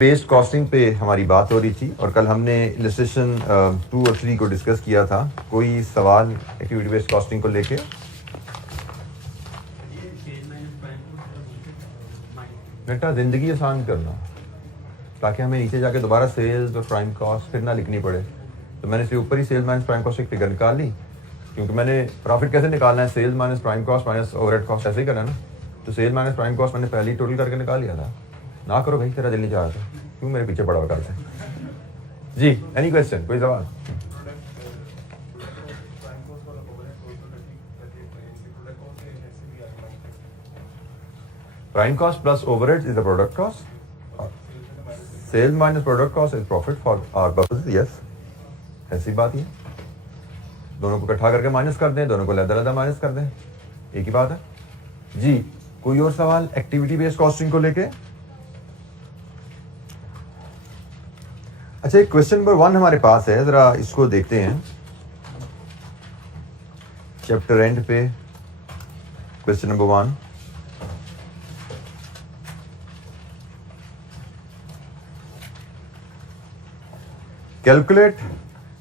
Based costing पे हमारी बात हो रही थी और कल हमने इलस्ट्रेशन 2 और 3 को डिस्कस किया था। कोई सवाल एक्टिविटी बेस्ड कॉस्टिंग को लेके? बेटा ज़िंदगी आसान करना ताकि हमें नीचे जाके दोबारा सेल्स और प्राइम कॉस्ट फिर ना लिखनी पड़े। तो मैंने इसके ऊपर ही सेल्स माइनस प्राइम कॉस्ट एक फिगर निकाल ली, क्योंकि मैंने प्रॉफिट कैसे निकालना है, sales minus prime cost minus overhead cost ऐसे ही करना है ना। तो सेल्स माइनस प्राइम कॉस्ट मैंने पहले ही टोटल करके निकाल लिया था। ना करो भाई, तेरा दिल नहीं चाह रहा था, क्यों मेरे पीछे पड़ा हुआ करते जी। एनी क्वेश्चन, कोई सवाल? Prime cost plus overhead is the product cost, sales minus product cost is profit for our purposes. Yes, ऐसी बात ही है। दोनों को इकट्ठा करके माइनस कर दें, दोनों को अलग-अलग माइनस कर दें, एक ही बात है जी। कोई और सवाल एक्टिविटी बेस्ड कॉस्टिंग को लेके? अच्छा, क्वेश्चन नंबर 1 हमारे पास है, जरा इसको देखते हैं। चैप्टर एंड पे question number 1। Calculate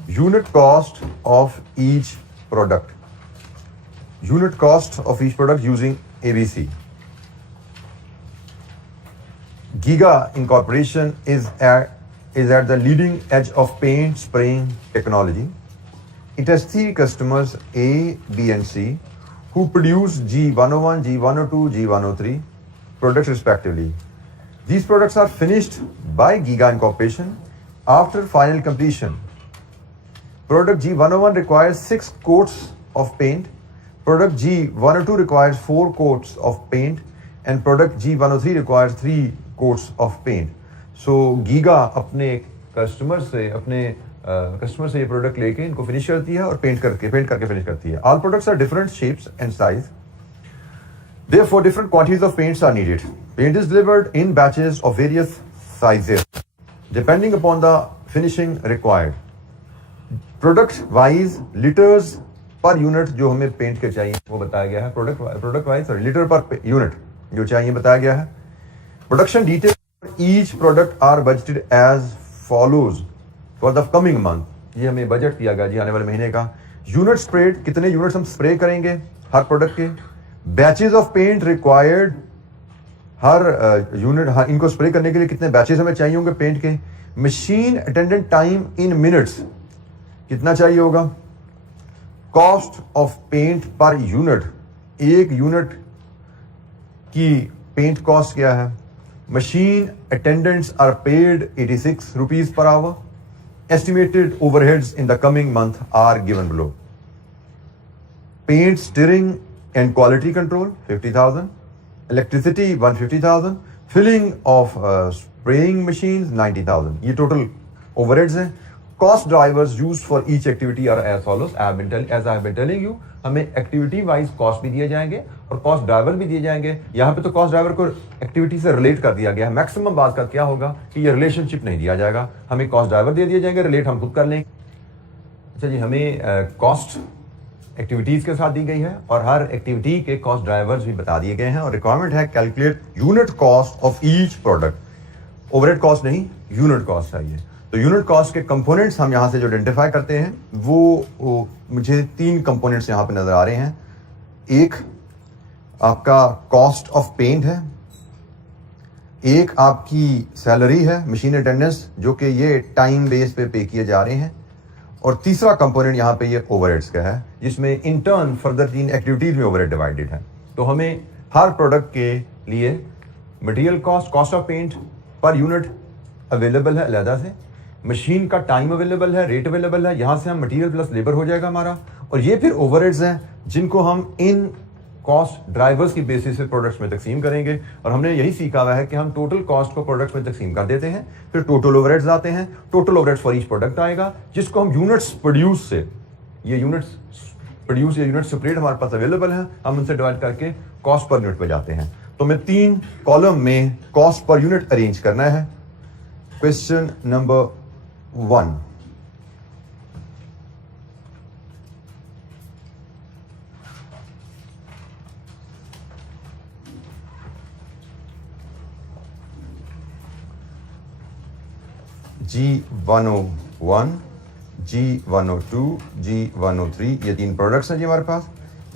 unit cost of each product, unit cost of each product using ABC. Giga Incorporation is at the leading edge of paint spraying technology. It has 3 customers, A, B, and C, who produce G101, G102, G103 products respectively. These products are finished by Giga Incorporation after final completion. Product G101 requires 6 coats of paint. Product G102 requires 4 coats of paint, and product G103 requires 3 coats of paint. So Giga अपने customer से ये product लेके इनको finish करती है और paint करके finish करती है। All products are different shapes and size. Therefore, different quantities of paints are needed. Paint is delivered in batches of various sizes, depending upon the finishing required. Product wise, liters per unit जो हमें paint के चाहिए वो बताया गया है। Product wise और litre per unit जो चाहिए बताया गया है। Production detail each product are budgeted as follows for the coming month. ये हमें बजट दिया गया जी आने वाले महीने का। यूनिट स्प्रेड, कितने यूनिट्स हम स्प्रे करेंगे हर प्रोडक्ट के। बैचेज ऑफ पेंट रिक्वायर्ड, हर यूनिट इनको स्प्रे करने के लिए कितने बैचेज हमें चाहिए होंगे पेंट के। Machine attendant time in minutes कितना चाहिए होगा। Cost of paint per unit, एक यूनिट की पेंट कॉस्ट क्या है। Machine attendants are paid 86 rupees per hour. Estimated overheads in the coming month are given below. Paint steering and quality control 50,000, electricity 150,000, filling of spraying machine 90,000। ये total overheads हैं। Cost drivers used for each activity are as follows. As I have been telling you, हमें activity wise cost भी दिए जाएंगे और cost driver भी दिए जाएंगे। यहाँ पे तो कॉस्ट ड्राइवर को एक्टिविटी से रिलेट कर दिया गया है। मैक्सिमम बात का क्या होगा कि ये रिलेशनशिप नहीं दिया जाएगा, हमें कॉस्ट ड्राइवर दे दिए जाएंगे, रिलेट हम खुद कर लेंगे। अच्छा जी, हमें कॉस्ट एक्टिविटीज के साथ दी गई है और हर एक्टिविटी के कॉस्ट ड्राइवर्स भी बता दिए गए हैं। और रिक्वायरमेंट है calculate unit cost of each product. Overhead cost नहीं, यूनिट कॉस्ट चाहिए। तो यूनिट कॉस्ट के कंपोनेंट्स हम यहाँ से जो आइडेंटिफाई करते हैं वो मुझे 3 कंपोनेंट्स यहाँ पे नजर आ रहे हैं। एक आपका कॉस्ट ऑफ पेंट है, एक आपकी सैलरी है, मशीन अटेंडेंस, जो कि ये टाइम बेस पे किए जा रहे हैं, और तीसरा कंपोनेंट यहाँ पे ये ओवरहेड्स का है, जिसमें इन टर्न फर्दर 3 एक्टिविटीज में ओवरहेड डिवाइडेड है। तो हमें हर प्रोडक्ट के लिए material cost, cost of paint per unit available है अलहदा से, मशीन का टाइम अवेलेबल है, रेट अवेलेबल है, यहां से हम मटेरियल प्लस लेबर हो जाएगा हमारा, और ये फिर ओवरहेड्स हैं जिनको हम इन कॉस्ट ड्राइवर्स की बेसिस पे प्रोडक्ट्स में तकसीम करेंगे। और हमने यही सीखा हुआ है कि हम टोटल कॉस्ट को प्रोडक्ट्स में तकसीम कर देते हैं, फिर टोटल ओवरहेड्स आते हैं, total overheads for each product आएगा, जिसको हम यूनिट्स प्रोड्यूस से, ये यूनिट्स प्रोड्यूस या यूनिट सेपरेट हमारे पास अवेलेबल है, हम उनसे डिवाइड करके कॉस्ट पर यूनिट पे जाते हैं। तो हमें 3 कॉलम में कॉस्ट पर यूनिट अरेंज करना है। Question number 1, G101, G102, G103, ये 3 प्रोडक्ट्स हैं जी हमारे पास।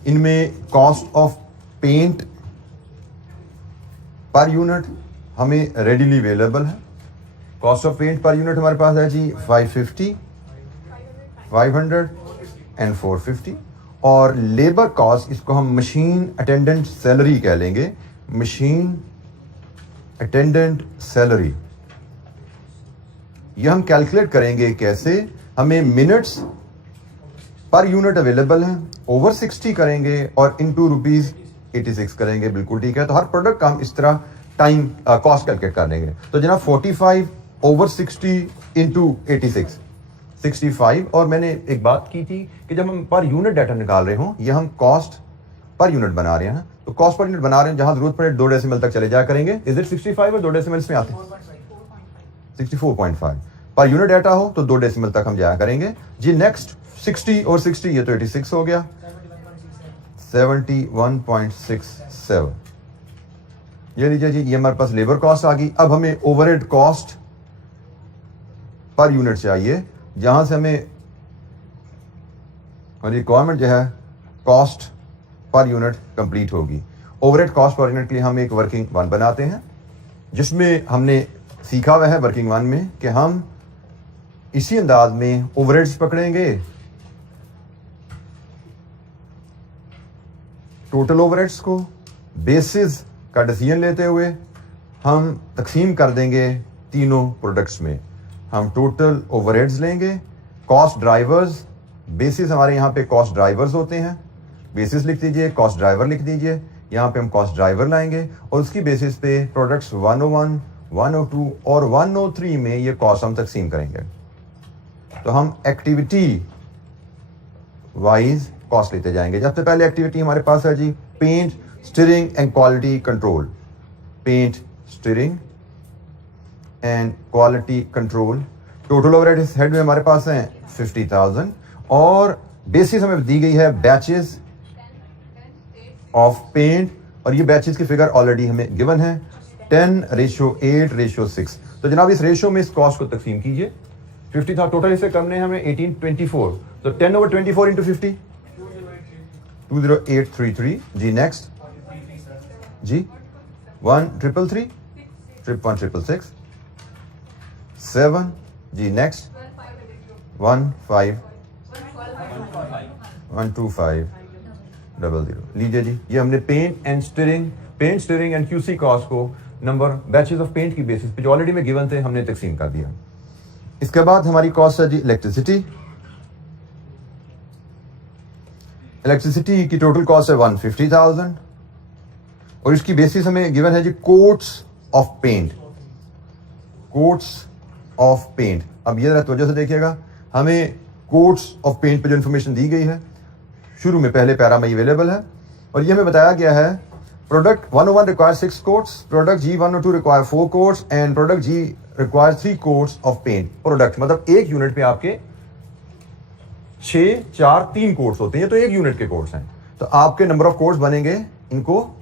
इनमें cost of paint per unit हमें रेडीली अवेलेबल है। Cost of paint per unit हमारे पास है जी 550, 500 एंड 450। और लेबर कॉस्ट, इसको हम मशीन अटेंडेंट सैलरी कह लेंगे, मशीन अटेंडेंट सैलरी। ये हम कैलकुलेट करेंगे कैसे, हमें मिनट्स पर यूनिट अवेलेबल हैं, ओवर 60 करेंगे और इनटू ₹86 करेंगे। बिल्कुल ठीक है। तो हर प्रोडक्ट का हम इस तरह टाइम कॉस्ट कैलकुलेट कर देंगे। तो जनाब 45 ओवर 60 इंटू 86, 65। और मैंने एक बात की थी कि जब हम पर यूनिट डाटा निकाल रहे हों, यह हम कॉस्ट पर यूनिट बना रहे हैं। तो कॉस्ट पर यूनिट बना रहे हैं, जहां जरूरत पड़े 2 डेसिमल तक चले जाया करेंगे। इज इट 65 और 2 डेसिमल्स में आते हैं? 64.5 पर यूनिट डाटा हो तो 2 डेसिमल तक हम जाया करेंगे जी। नेक्स्ट 60 और 60, ये तो 86 हो गया, 71.67। ये लीजिए जी, ये हमारे पास लेबर कॉस्ट आ गई। अब हमें ओवरहेड कॉस्ट पर यूनिट चाहिए, जहां से हमें रिक्वायरमेंट जो है कॉस्ट पर यूनिट कंप्लीट होगी। ओवरहेड कॉस्ट पर यूनिट के लिए हम एक वर्किंग वन बनाते हैं, जिसमें हमने सीखा हुआ है वर्किंग वन में कि हम इसी अंदाज में ओवरहेड्स पकड़ेंगे, टोटल ओवरहेड्स को बेसिस का डिसीजन लेते हुए हम तकसीम कर देंगे तीनों प्रोडक्ट्स में। हम टोटल ओवरहेड्स लेंगे, कॉस्ट ड्राइवर्स, बेसिस हमारे यहाँ पे कॉस्ट ड्राइवर्स होते हैं, बेसिस लिख दीजिए, कॉस्ट ड्राइवर लिख दीजिए। यहाँ पे हम कॉस्ट ड्राइवर लाएंगे और उसकी बेसिस पे प्रोडक्ट्स 101, 102 और 103 में ये कॉस्ट हम तकसीम करेंगे। तो हम एक्टिविटी वाइज कॉस्ट लेते जाएंगे। सबसे पहले एक्टिविटी हमारे पास है जी paint, steering and quality control. Paint, steering and quality control. Total overhead इस हेड में हमारे पास है 50,000 और बेसिस हमें दी गई है बैचेस ऑफ पेंट, और ये बैचेस की फिगर ऑलरेडी हमें गिवन है 10:8:6। तो जनाब इस रेशियो में इस कॉस्ट को तकसीम कीजिए। 50 था टोटल, इसे करने हैं हमें 1824, तो 10/24 इंटू 50 20833 जी। नेक्स्ट जी 1333 11666 7 जी। नेक्स्ट 12500 लीजिए जी। ये हमने paint and stirring and QC cost को नंबर बैचेस ऑफ पेंट की बेसिस पे जो ऑलरेडी में गिवन थे हमने तकसीम कर दिया। इसके बाद हमारी कॉस्ट है जी इलेक्ट्रिसिटी। इलेक्ट्रिसिटी की टोटल कॉस्ट है 150,000 और इसकी बेसिस हमें गिवन है जी coats of paint. Coats of paint, अब ये जरा तवज्जो से देखिएगा, हमें कोट्स ऑफ पेंट पे जो इंफॉर्मेशन दी गई है शुरू में पहले पैरा में अवेलेबल है, और ये हमें बताया गया है product 101 require 6 coats, product G102 require 4 coats and product G require 3 coats of paint. Product मतलब एक यूनिट पे आपके 6, 4, 3 कोट्स होते हैं, तो एक यूनिट के कोट्स हैं। तो आपके नंबर ऑफ कोट्स बनेंगे इनको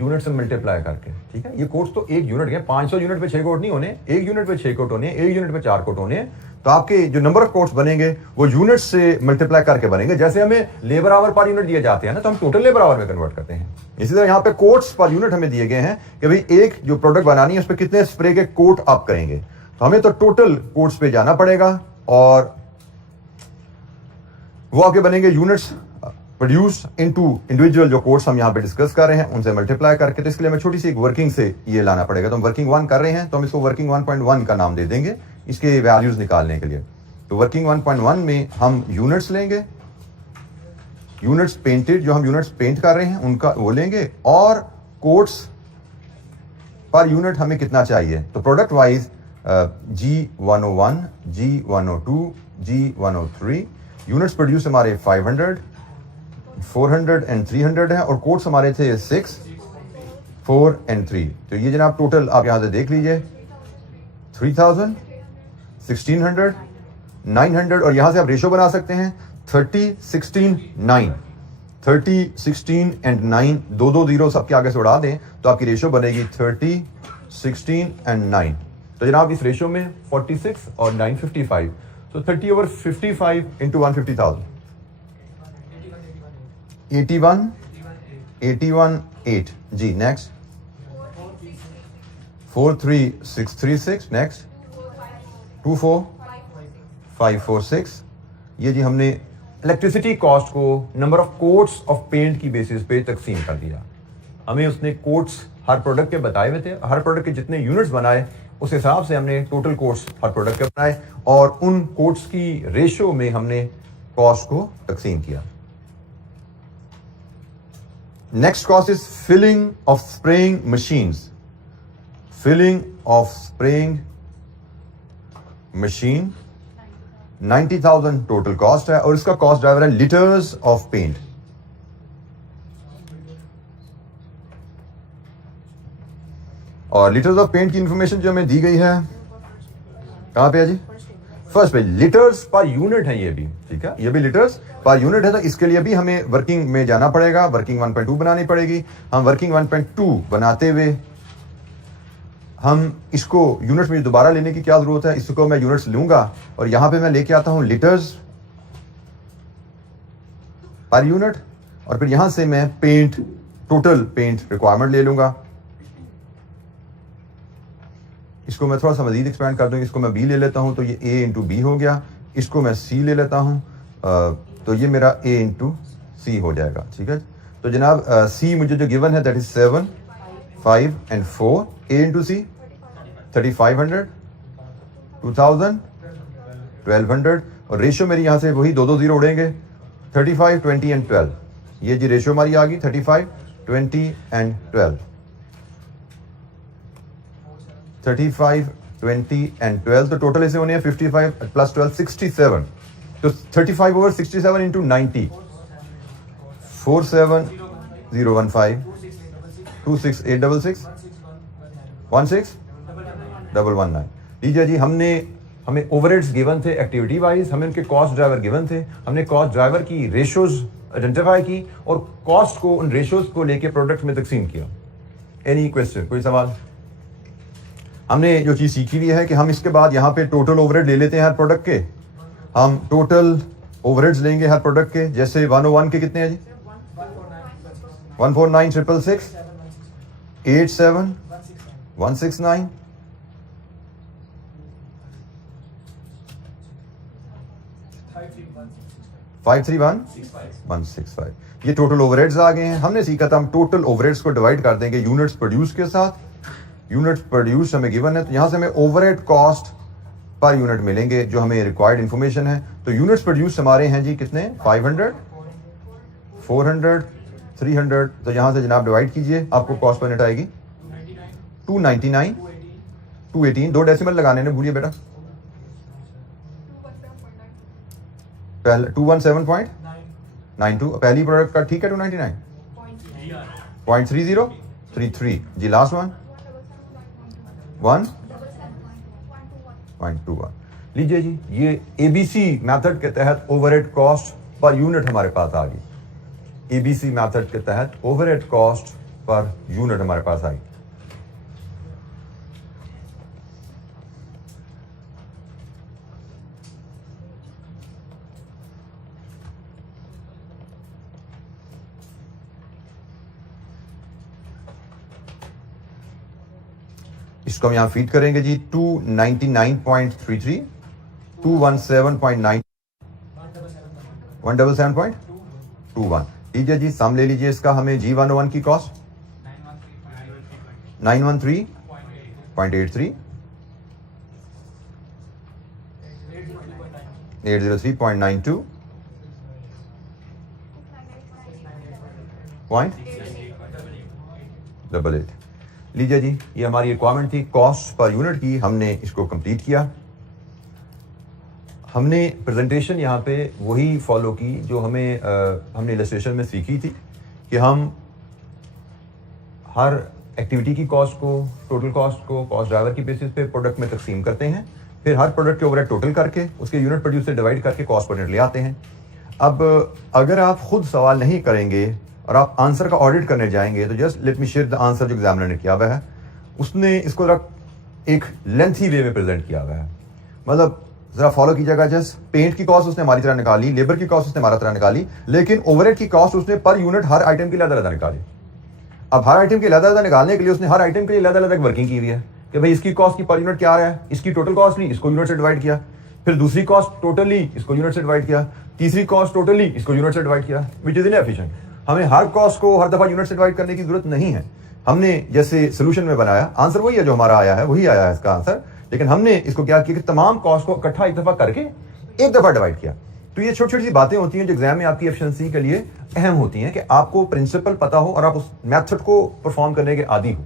यूनिट से मल्टीप्लाई करके, ठीक है। ये कोट्स तो एक यूनिट के, 500 यूनिट पे 6 कोट नहीं होने, एक यूनिट पे 6 कोट होने, एक यूनिट पे 4 कोट होने। तो आपके जो नंबर ऑफ कोट्स बनेंगे वो यूनिट से मल्टीप्लाई करके बनेंगे। जैसे हमें लेबर आवर पर यूनिट दिए जाते हैं ना, तो हम टोटल लेबर आवर में कन्वर्ट करते हैं। इसी तरह यहाँ पे कोट्स पर यूनिट हमें दिए गए हैं कि भाई एक जो प्रोडक्ट बनानी है उस पर कितने स्प्रे के कोट आप करेंगे। तो हमें तो टोटल कोट्स पे जाना पड़ेगा और वो आपके बनेंगे यूनिट्स प्रोड्यूस इनटू इंडिविजुअल जो कोर्स हम यहाँ पे डिस्कस कर रहे हैं उनसे मल्टीप्लाई करके। तो इसके लिए हमें छोटी सी एक वर्किंग से ये लाना पड़ेगा। तो हम वर्किंग 1 कर रहे हैं, तो हम इसको वर्किंग 1.1 का नाम दे देंगे इसके वैल्यूज निकालने के लिए। तो वर्किंग 1.1 में हम यूनिट्स लेंगे, यूनिट्स पेंटेड, जो हम यूनिट्स पेंट कर रहे हैं उनका वो लेंगे, और कोट्स पर यूनिट हमें कितना चाहिए। तो product wise G101, G102, G103 units produce हमारे 500, 400 एंड 300 है, और कोट्स हमारे थे 6, 4 एंड 3। तो ये जनाब टोटल आप यहां से देख लीजिए 3000, 1600, 900, और यहां से आप रेशो बना सकते हैं 30, 16, 9। 30, 16 एंड 9, 2 जीरो सबके आगे से उड़ा दें तो आपकी रेशो बनेगी 30, 16 एंड 9। तो जनाब इस रेशो में 46 और 955, तो 30/55 इंटू 150,000, 81,8 जी। Next 43636, next 24546। ये जी हमने इलेक्ट्रिसिटी कॉस्ट को number of coats of paint की बेसिस पे तकसीम कर दिया। हमें उसने कोट्स हर प्रोडक्ट के बताए हुए थे, हर प्रोडक्ट के जितने यूनिट्स बनाए उस हिसाब से हमने टोटल कोट्स हर प्रोडक्ट के बनाए और उन कोट्स की रेशो में हमने कॉस्ट को तकसीम किया। Next cost is filling of spraying machines. Filling of spraying machine 90,000 total cost है और इसका कॉस्ट ड्राइवर है लीटर्स ऑफ पेंट। और लीटर्स ऑफ पेंट की इंफॉर्मेशन जो हमें दी गई है कहां पे है जी? फर्स्ट पे लीटर्स पर यूनिट है ये भी, ठीक है, ये भी लीटर्स पर यूनिट है। तो इसके लिए भी हमें वर्किंग में जाना पड़ेगा, वर्किंग 1.2 बनानी पड़ेगी। हम वर्किंग 1.2 बनाते हुए हम इसको यूनिट्स में दोबारा लेने की क्या जरूरत है? इसको मैं यूनिट्स लूंगा और यहां पे मैं लेके आता हूं लीटर्स पर यूनिट और फिर यहां से मैं पेंट, टोटल पेंट रिक्वायरमेंट ले लूंगा। इसको मैं थोड़ा सा मजीद एक्सपेंड कर दूंगा। इसको मैं बी ले लेता हूं तो ये ए इंटू बी हो गया। इसको मैं सी ले लेता हूं तो ये मेरा ए इंटू सी हो जाएगा, ठीक है। तो जनाब सी मुझे जो गिवन है that is 7, 5 and 4। A into C 3500, 2000, 1200 और रेशियो मेरी यहां से वही 2 जीरो उड़ेंगे 35, 20 एंड 12। ये जी रेशियो हमारी आ गई 35, 20 एंड 12। 35, 20 एंड 12 तो टोटल ऐसे होने हैं 55 प्लस 12 67। तो 35/67 इंटू 90 47015 26866 16119। लीजिए जी हमें ओवरहेड्स गिवन थे एक्टिविटी वाइज, हमें उनके कॉस्ट ड्राइवर गिवन थे। हमने कॉस्ट ड्राइवर की रेशोज आइडेंटिफाई की और कॉस्ट को उन रेशोज को लेके प्रोडक्ट में तकसीम किया। एनी क्वेश्चन, कोई सवाल? हमने जो चीज सीखी हुई है कि हम इसके बाद यहाँ पे टोटल ओवरहेड ले लेते हैं हर प्रोडक्ट के। हम टोटल ओवरहेड्स लेंगे हर प्रोडक्ट के। जैसे 101 के कितने हैं जी? 149,666 87 169 531,165। ये टोटल ओवरहेड्स आ गए हैं। हमने सीखा था हम टोटल ओवरहेड्स को डिवाइड कर देंगे यूनिट्स प्रोड्यूस के साथ। यूनिट्स प्रोड्यूस हमें गिवन है तो यहां से हमें ओवरहेड कॉस्ट पर यूनिट मिलेंगे जो हमें रिक्वायर्ड इंफॉर्मेशन है। तो यूनिट्स प्रोड्यूस हमारे हैं जी कितने? 500, 400, 300। तो यहां से जनाब डिवाइड कीजिए, आपको कॉस्ट पर यूनिट आएगी 299, 218। 2 डेसिमल लगाने ने भूलिए बेटा। पहले 217.92 पहली प्रोडक्ट का, ठीक है। 299.3033 जी। Last one 1.21। लीजिए जी ये एबीसी मेथड के तहत ओवरहेड कॉस्ट पर यूनिट हमारे पास आ गई। एबीसी मेथड के तहत ओवरहेड कॉस्ट पर यूनिट हमारे पास आई। इसको हम यहां फीड करेंगे जी 299.33, 217.9, 177.21। लीजिए जी सम ले लीजिए इसका। हमें G101 की कॉस्ट 913.83, 803.92, 0.88। लीजिए जी ये हमारी रिक्वायरमेंट थी कॉस्ट पर यूनिट की, हमने इसको कंप्लीट किया। हमने प्रेजेंटेशन यहाँ पे वही फॉलो की जो हमने इलस्ट्रेशन में सीखी थी कि हम हर एक्टिविटी की कॉस्ट को, टोटल कॉस्ट को कॉस्ट ड्राइवर की बेसिस पे प्रोडक्ट में तकसीम करते हैं। फिर हर प्रोडक्ट के ओवरहेड टोटल करके उसके यूनिट प्रोड्यूस से डिवाइड करके कॉस्ट पर यूनिट ले आते हैं। अब अगर आप खुद सवाल नहीं करेंगे और आप आंसर का ऑडिट करने जाएंगे तो just let me share the answer जो एग्जामिनर ने किया हुआ है। उसने इसको एक लेंथी वे में प्रेजेंट किया गया है। मतलब जरा फॉलो कीजिएगा, जस्ट पेंट की कॉस्ट उसने हमारी तरह निकाली, लेबर की कॉस्ट उसने हमारा तरह निकाली, लेकिन ओवरहेड की कॉस्ट उसने पर यूनिट हर आइटम के लिए अलग निकाली। अब हर आइटम के अलग निकालने के लिए उसने हर आइटम के लिए अलग वर्किंग की हुई है कि भाई इसकी कॉस्ट की पर यूनिट क्या है, इसकी टोटल कॉस्ट ली, इसको यूनिट से डिवाइड किया, फिर दूसरी कॉस्ट टोटली इसको यूनिट से डिवाइड किया, तीसरी कॉस्ट टोटली इसको यूनिट से डिवाइड किया, विच इज इनएफिशिएंट। हमें हर कॉस्ट को हर दफा यूनिट से डिवाइड करने की जरूरत नहीं है। हमने जैसे सोल्यूशन में बनाया, आंसर वही है जो हमारा आया है, वही आया है इसका आंसर, लेकिन हमने इसको क्या किया कि तमाम कॉस्ट को इकट्ठा एक दफा करके एक दफा डिवाइड किया। तो ये छोटी छोटी सी बातें होती हैं जो एग्जाम में आपकी एफिशिएंसी के लिए अहम होती हैं कि आपको प्रिंसिपल पता हो और आप उस मेथड को परफॉर्म करने के आदी हो।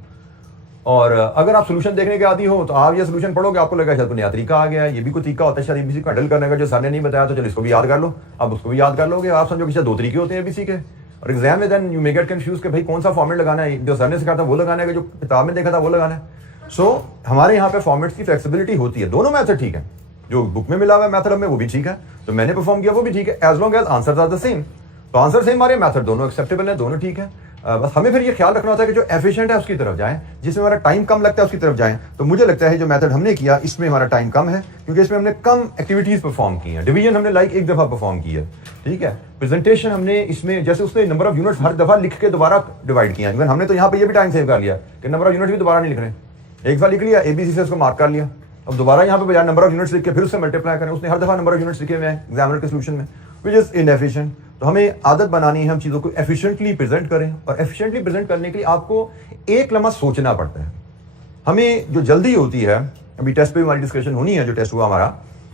और अगर आप सोल्यूशन देखने के आदी हो तो आप ये सोल्यूशन पढ़ोगे, आपको लगेगा शायद कोई नया तरीका आ गया है, ये भी कोई तरीका होता है शायद एबीसी को हैंडल करने का जो सर ने नहीं बताया, तो चलो इसको भी याद कर लो, अब उसको भी याद कर लोगे। आप समझो कि शायद दो तरीके होते हैं एबीसी के, और एग्जाम में then you may get confuse कि भाई कौन सा फॉर्मेट लगाना है, जो सर ने सिखाया था वो लगाना है, जो किताब में देखा था वो लगाना है। सो हमारे यहाँ पे फॉर्मेट्स की फ्लेक्सिबिलिटी होती है। दोनों मैथड ठीक है, जो बुक में मिला हुआ है मैथड में वो भी ठीक है, जो मैंने परफॉर्म किया वो भी ठीक है, as long as answer are the same. तो आंसर सेम हमारे मैथड दोनों एक्सेप्टेबल है, दोनों ठीक है। बस हमें फिर ये ख्याल रखना होता है कि जो एफिशिएंट है उसकी तरफ जाएं, जिसमें हमारा टाइम कम लगता है उसकी तरफ जाएं। तो मुझे लगता है जो मेथड हमने किया इसमें हमारा टाइम कम है, क्योंकि इसमें हमने कम एक्टिविटीज परफॉर्म की हैं। डिवीजन हमने एक दफा परफॉर्म की है, ठीक है। प्रेजेंटेशन हमने इसमें जैसे उसने नंबर ऑफ यूनिट्स हर दफा लिख के दोबारा डिवाइड किया, इवन हमने तो यहाँ पे ये भी टाइम सेव कर लिया कि नंबर ऑफ यूनिट्स भी दोबारा नहीं लिख रहे, एक बार लिख लिया एबीसी से उसको मार्क कर लिया, अब दोबारा यहाँ पे बजाय नंबर ऑफ यूनिट्स लिख के फिर उससे मल्टीप्लाई करें, उसने हर दफा नंबर ऑफ यूनिट्स लिखे हुए हैं एग्जामिनर के सोल्यूशन में, विच इज इनएफिशिएंट। तो हमें आदत बनानी है हम चीजों को एफिशिएंटली प्रेजेंट करें, और एफिशिएंटली प्रेजेंट करने के लिए आपको एक लम्हा सोचना पड़ता है। हमें जो जल्दी होती है, अभी टेस्ट पे हमारी डिस्कशन होनी है, जो टेस्ट हुआ हमारा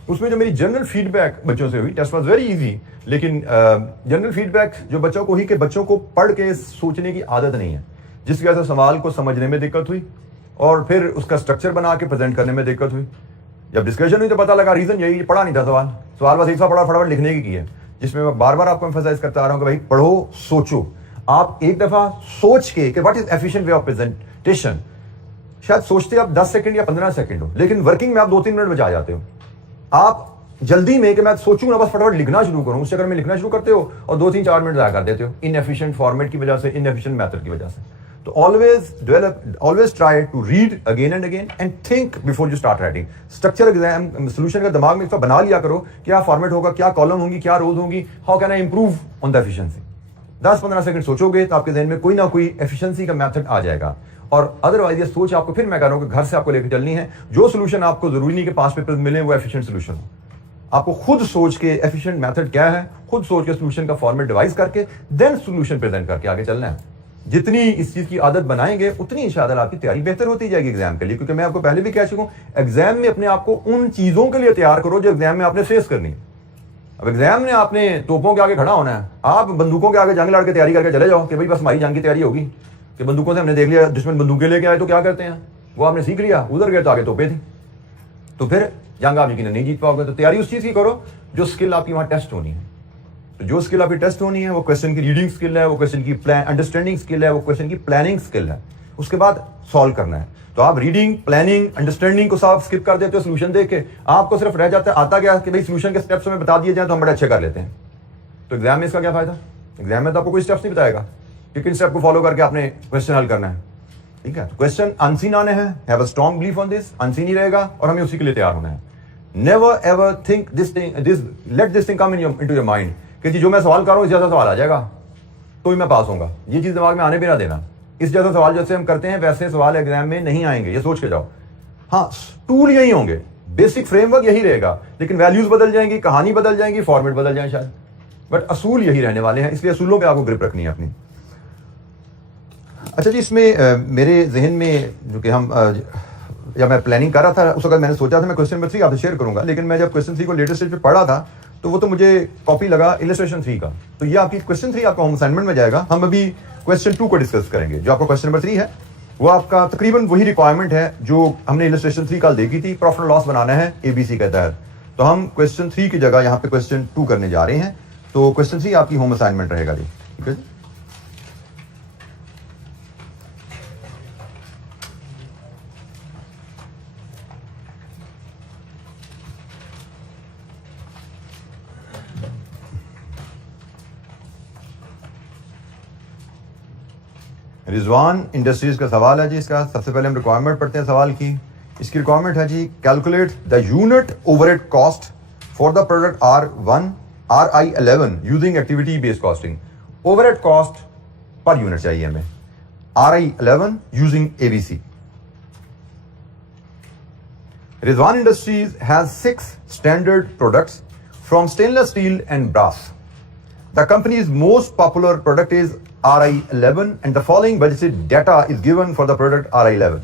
उसमें जो मेरी जनरल फीडबैक बच्चों से हुई, टेस्ट वाज वेरी इजी, लेकिन जनरल फीडबैक जो बच्चों को हुई कि बच्चों को पढ़ के सोचने की आदत नहीं है, जिसकी वजह से सवाल को समझने में दिक्कत हुई और फिर उसका स्ट्रक्चर बना के प्रेजेंट करने में दिक्कत हुई। जब डिस्कशन हुई तो पता लगा रीजन यही, पढ़ा नहीं था सवाल बस एक सा पढ़ा फटाफट लिखने की है, जिसमें मैं बार बार आपको एम्फसाइज करता आ रहा हूं कि भाई पढ़ो, सोचो। आप एक दफा सोच के कि what is efficient way of presentation, शायद सोचते आप 10 सेकंड या 15 सेकंड हो, लेकिन वर्किंग में आप 2-3 मिनट बचा जाते हो। आप जल्दी में कि मैं सोचूंगा बस फटाफट लिखना शुरू करूं, उस चक्कर में लिखना शुरू करते हो और 2-3-4 मिनट जाया कर देते हो, इनएफिशिएंट फॉर्मेट की वजह से, इनएफिशिएंट मेथड की वजह से। तो always try to read again and again and think before you start writing. Structure exam solution का दिमाग में बना लिया करो, क्या फॉर्मेट होगा, क्या कॉलम होंगी, क्या रोज होंगी, how can I improve on the efficiency. 10-15 second सोचोगे तो आपके जहन में कोई ना कोई एफिशिएंसी का मेथड आ जाएगा। और अदरवाइज ये सोच आपको, फिर मैं कह रहा हूं कि घर से आपको लेकर चलनी है। जो सोल्यूशन आपको जरूरी नहीं कि 5 पेपर्स मिले वो एफिशिएंट सोल्यूशन हो, आपको खुद सोच के एफिशिएंट मेथड क्या है, खुद सोच के सोल्यूशन का फॉर्मेट डिवाइस करके देन सोल्यूशन प्रेजेंट करके आगे चलना है। जितनी इस चीज की आदत बनाएंगे उतनी इंशाअल्लाह आपकी तैयारी बेहतर होती जाएगी एग्जाम के लिए, क्योंकि मैं आपको पहले भी कह चुका हूं, एग्जाम में अपने आप को उन चीजों के लिए तैयार करो जो एग्जाम में आपने फेस करनी है। अब एग्जाम में आपने तोपों के आगे खड़ा होना है, आप बंदूकों के आगे जंग लड़ के तैयारी करके चले जाओ कि भाई बस हमारी जंग की तैयारी होगी, कि बंदूकों से हमने देख लिया दुश्मन बंदूकें लेके आए तो क्या करते हैं, वो आपने सीख लिया, उधर गए तो आगे तोपे थी, तो फिर जंग आप यकीन नहीं जीत पाओगे। तो तैयारी उस चीज की करो जो स्किल आपकी वहां टेस्ट होनी है। तो जो स्किल आपकी टेस्ट होनी है वो क्वेश्चन की रीडिंग स्किल है, वो क्वेश्चन की अंडरस्टैंडिंग स्किल है, वो क्वेश्चन की प्लानिंग स्किल है, उसके बाद सॉल्व करना है। तो आप रीडिंग, प्लानिंग, अंडरस्टैंडिंग को सब स्किप कर देते हो सोल्यूशन देख के, आपको सिर्फ रह जाता है आता गया कि भाई सोल्यूशन के स्टेप्स हमें बता दिए जाए तो हम बड़े अच्छे कर लेते हैं। तो एग्जाम में इसका क्या फायदा, एग्जाम में तो आपको कोई स्टेप्स नहीं बताएगा कि किन स्टेप को फॉलो करके आपने क्वेश्चन हल करना है, ठीक है। तो क्वेश्चन अनसीन आने हैं, have a strong belief on this, unseen ही रहेगा और हमें उसी के लिए तैयार होना है। Never ever think let this thing come into your mind कि जी जो मैं सवाल कर रहा हूं इस जैसा सवाल आ जाएगा तो ही मैं पास होऊंगा, ये चीज दिमाग में आने भी ना देना। इस जैसा सवाल जैसे हम करते हैं वैसे सवाल एग्जाम में नहीं आएंगे, ये सोच के जाओ। हाँ, टूल यही होंगे, बेसिक फ्रेमवर्क यही रहेगा, लेकिन वैल्यूज बदल जाएंगी, कहानी बदल जाएंगी, फॉर्मेट बदल जाए शायद, बट असूल यही रहने वाले हैं। इसलिए असूलों पे आपको ग्रिप रखनी है अपनी। अच्छा जी, इसमें मेरे जहन में जो कि हम जब मैं प्लानिंग कर रहा था उस वक्त मैंने सोचा था मैं क्वेश्चन नंबर 3 आपसे शेयर करूंगा, लेकिन मैं जब क्वेश्चन 3 को लेटेस्ट स्टेज पे पढ़ा था तो वो तो मुझे कॉपी लगा इलस्ट्रेशन 3 का। तो ये आपकी क्वेश्चन 3 आपका होम असाइनमेंट में जाएगा। हम अभी क्वेश्चन 2 को डिस्कस करेंगे। जो आपका क्वेश्चन नंबर 3 है वो आपका तकरीबन वही रिक्वायरमेंट है जो हमने इलस्ट्रेशन 3 कल देखी थी, प्रॉफिट लॉस बनाना है एबीसी के तहत। तो हम क्वेश्चन 3 की जगह यहाँ पे क्वेश्चन 2 करने जा रहे हैं। तो क्वेश्चन 3 आपकी होम असाइनमेंट रहेगा जी, ठीक है। रिजवान इंडस्ट्रीज का सवाल है जी। इसका सबसे पहले हम रिक्वायरमेंट पढ़ते हैं सवाल की। इसकी रिक्वायरमेंट है जी, calculate the unit overhead cost for the product R1 RI11 using activity based costing. Overhead cost per unit चाहिए हमें RI11 using ABC। Rizwan Industries has 6 standard products from stainless steel and brass. The company's most popular product is RI11 and the following budgeted data is given for the product RI11.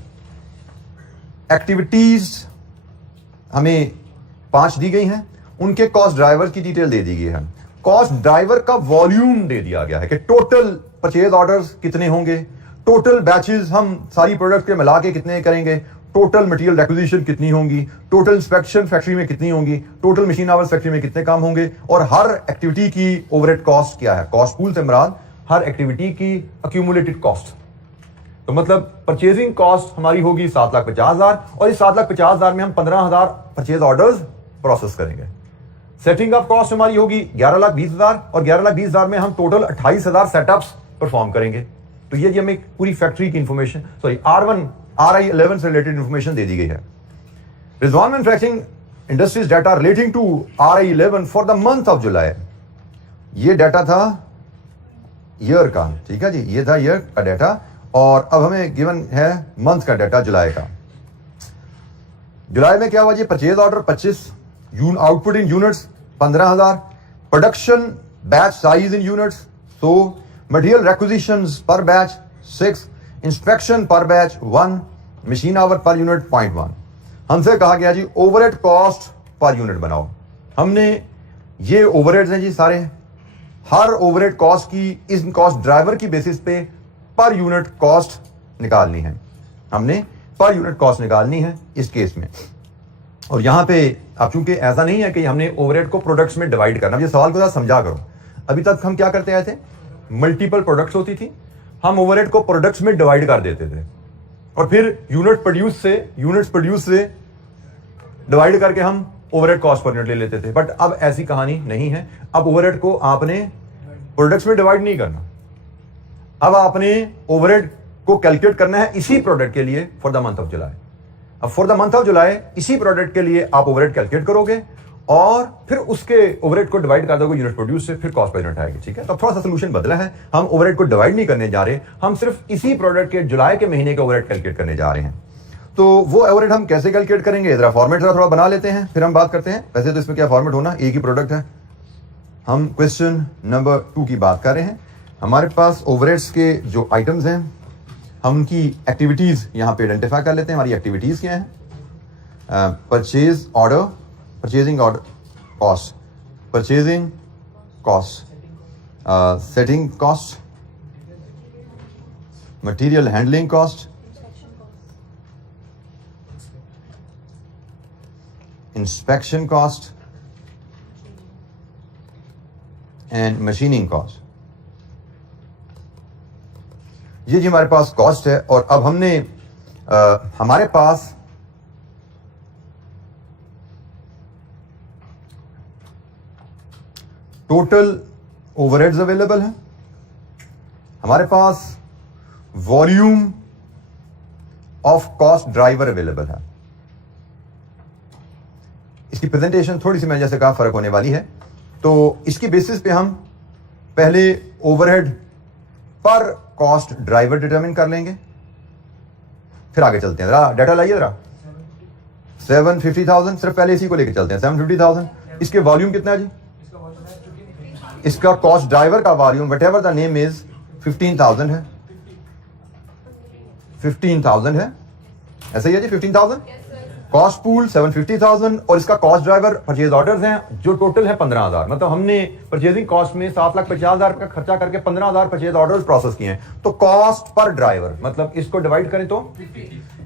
Activities हमें 5 दी गई हैं, उनके cost driver की detail दे दी गई है। Cost driver का volume दे दिया गया है कि टोटल परचेज ऑर्डर्स कितने होंगे, टोटल बैचेस हम सारी प्रोडक्ट के मिला के कितने करेंगे, टोटल मटेरियल एक्विजिशन कितनी होंगी, टोटल इंस्पेक्शन फैक्ट्री में कितनी होंगी, टोटल मशीन आवर्स फैक्ट्री में कितने काम होंगे, और हर एक्टिविटी की ओवरहेड कॉस्ट क्या है। कॉस्ट पूल से मुराद हर एक्टिविटी की अक्यूमुलेटेड कॉस्ट। तो मतलब परचेजिंग कॉस्ट हमारी होगी 7,50,000 और इस 7,50,000 में हम 15,000 परचेज ऑर्डर्स प्रोसेस करेंगे। सेटिंग अप कॉस्ट हमारी होगी 11,20,000 और 11,20,000 में हम टोटल 28,000 सेटअप्स परफॉर्म करेंगे। तो ये जी हमें पूरी फैक्ट्री की इंफॉर्मेशन RI11 से रिलेटेड इंफॉर्मेशन दे दी गई है। Rizwan manufacturing industries data relating to RI11 for the month of July. ये डाटा था ईयर का, ठीक है जी, ये था ईयर का डाटा और अब हमें गिवन है मंथ का डाटा जुलाई का। जुलाई में क्या हुआ जी, purchase order 25, output in units 15,000, production batch size in units 100, material requisitions per batch 6, inspection per batch 1, machine hour per unit 0.1। हमसे कहा गया जी ओवरहेड कॉस्ट पर यूनिट बनाओ। हमने ये ओवरहेड्स हैं जी सारे, हर ओवरहेड कॉस्ट की इस कॉस्ट ड्राइवर की बेसिस पे पर यूनिट कॉस्ट निकालनी है। हमने पर यूनिट कॉस्ट निकालनी है इस केस में। और यहां पे अब चूंकि ऐसा नहीं है कि हमने ओवरहेड को प्रोडक्ट्स में डिवाइड करना, ये सवाल को जरा समझा करो। अभी तक हम क्या करते आए थे, मल्टीपल प्रोडक्ट्स होती थी, हम ओवरहेड को प्रोडक्ट्स में डिवाइड कर देते थे और फिर यूनिट्स प्रोड्यूस से डिवाइड करके हम ओवरहेड कॉस्ट पर यूनिट ले लेते थे। बट अब ऐसी कहानी नहीं है। अब ओवरहेड को आपने प्रोडक्ट्स में डिवाइड नहीं करना, अब आपने ओवरहेड को कैलकुलेट करना है इसी प्रोडक्ट के लिए for the month of July. अब for the month of July इसी प्रोडक्ट के लिए आप ओवरहेड कैलकुलेट करोगे और फिर उसके ओवरहेड को डिवाइड कर दोगे यूनिट प्रोड्यूस से, फिर कॉस्ट पर यूनिट आएगी। ठीक है, तो थोड़ा सा सोल्यूशन बदला है, हम ओवरहेड को डिवाइड नहीं करने जा रहे, हम सिर्फ इसी प्रोडक्ट के जुलाई के महीने के ओवरहेड कैलकुलेट करने जा रहे हैं। तो वो ओवरहेड हम कैसे कैलकुलेट करेंगे, जरा फॉर्मेट जरा थोड़ा बना लेते हैं, फिर हम बात करते हैं। वैसे तो इसमें क्या फॉर्मेट होना, एक ही प्रोडक्ट है। हम क्वेश्चन नंबर 2 की बात कर रहे हैं। हमारे पास ओवरहेड्स के जो आइटम्स हैं, हम उनकी एक्टिविटीज यहां पे आइडेंटिफाई कर लेते हैं। हमारी एक्टिविटीज क्या है, purchasing order cost, purchasing cost, setting cost, material handling cost, inspection cost and machining cost. ये जी हमारे पास कॉस्ट है। और अब हमने हमारे पास टोटल ओवरहेड्स अवेलेबल है, हमारे पास volume of cost driver available है। इसकी प्रेजेंटेशन थोड़ी सी मैंने जैसे कहा फर्क होने वाली है, तो इसकी बेसिस पे हम पहले ओवरहेड पर कॉस्ट ड्राइवर डिटरमिन कर लेंगे, फिर आगे चलते हैं। जरा डाटा लाइए जरा। 750,000 सिर्फ पहले इसी को लेके चलते हैं। 750,000 इसके वॉल्यूम कितना है जी, इसका कॉस्ट ड्राइवर का volume what ever the name is 15,000 है, 15,000 है, ऐसा ही है जी 15,000। कॉस्ट पूल 750,000 और इसका कॉस्ट ड्राइवर परचेज ऑर्डर्स हैं जो टोटल है 15,000। मतलब हमने परचेजिंग कॉस्ट में 7,50,000 का खर्चा करके 15,000 परचेज ऑर्डर्स प्रोसेस किए हैं। तो कॉस्ट पर ड्राइवर मतलब इसको डिवाइड करें तो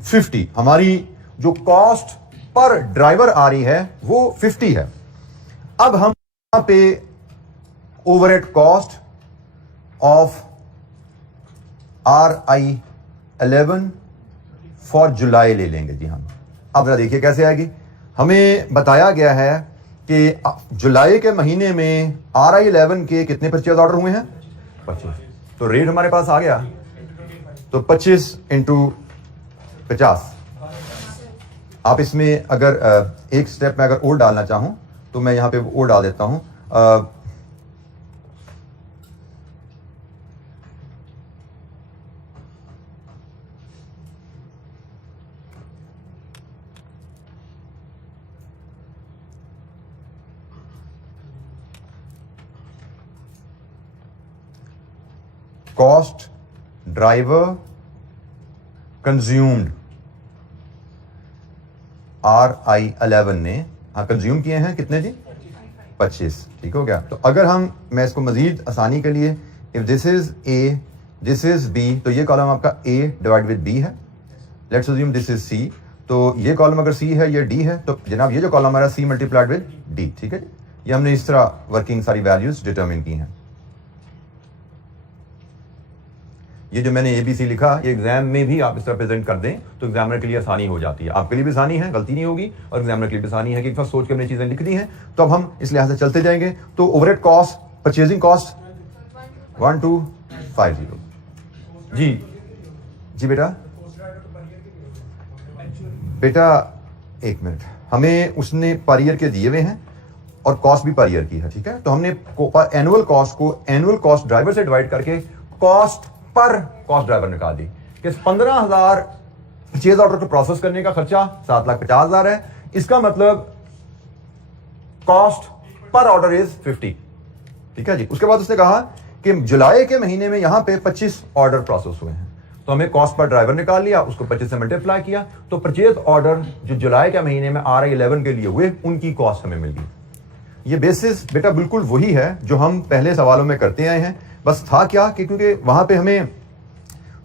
50, हमारी जो कॉस्ट पर ड्राइवर आ रही है वो 50 है। अब हम यहां पे overhead cost of RI11 for जुलाई ले लेंगे जी हम। अब जरा देखिए कैसे आएगी। हमें बताया गया है कि जुलाई के महीने में RI11 के कितने परचेज ऑर्डर हुए हैं, 25। तो रेट हमारे पास आ गया, तो 25 × 50 आप इसमें अगर एक स्टेप में अगर और डालना चाहूं तो मैं यहां पे और डाल देता हूं। कॉस्ट ड्राइवर कंज्यूम्ड RI11 ने कंज्यूम किए हैं कितने जी? 25। ठीक हो गया। तो अगर मैं इसको मजीद आसानी के लिए, if this is A, this is B, तो ये कॉलम आपका A डिवाइड विद B है। Let's assume this is C, तो ये कॉलम अगर C है, ये D है, तो जनाब ये जो कॉलम हमारा C मल्टीप्लाइड विद D। ठीक है जी, ये हमने इस तरह वर्किंग सारी वैल्यूज डिटरमिन की हैं। ये जो मैंने ABC लिखा, ये एग्जाम में भी आप इस तरह प्रेजेंट कर दें तो एग्जामिनर के लिए आसानी हो जाती है, आपके लिए भी आसानी है, गलती नहीं होगी, और एग्जामिनर के लिए भी आसानी है कि एक बार सोच के हमने चीजें लिख दी हैं। तो अब हम इस लिहाज से चलते जाएंगे। तो ओवरहेड कॉस्ट, परचेजिंग कॉस्ट 1250 जी। जी बेटा एक मिनट, हमें उसने पर ईयर के दिए हुए हैं और कॉस्ट भी पर ईयर की है। ठीक है, तो हमने एनुअल कॉस्ट को एनुअल कॉस्ट ड्राइवर से डिवाइड करके कॉस्ट पर कॉस्ट ड्राइवर निकाल दी कि 15,000 परचेज ऑर्डर को प्रोसेस करने का खर्चा 7,50,000 है। इसका मतलब कॉस्ट पर ऑर्डर इज 50। ठीक है जी। उसके बाद उसने कहा कि जुलाई के महीने में यहां पे 25 ऑर्डर प्रोसेस हुए हैं, तो हमें कॉस्ट पर ड्राइवर निकाल लिया, उसको 25 से मल्टीप्लाई किया, तो परचेज ऑर्डर जो जुलाई के महीने में RI11 के लिए हुए उनकी कॉस्ट हमें मिल गई। ये बेसिस बेटा बिल्कुल वही है जो हम पहले सवालों में करते आए हैं। बस था क्या कि क्योंकि वहां पे हमें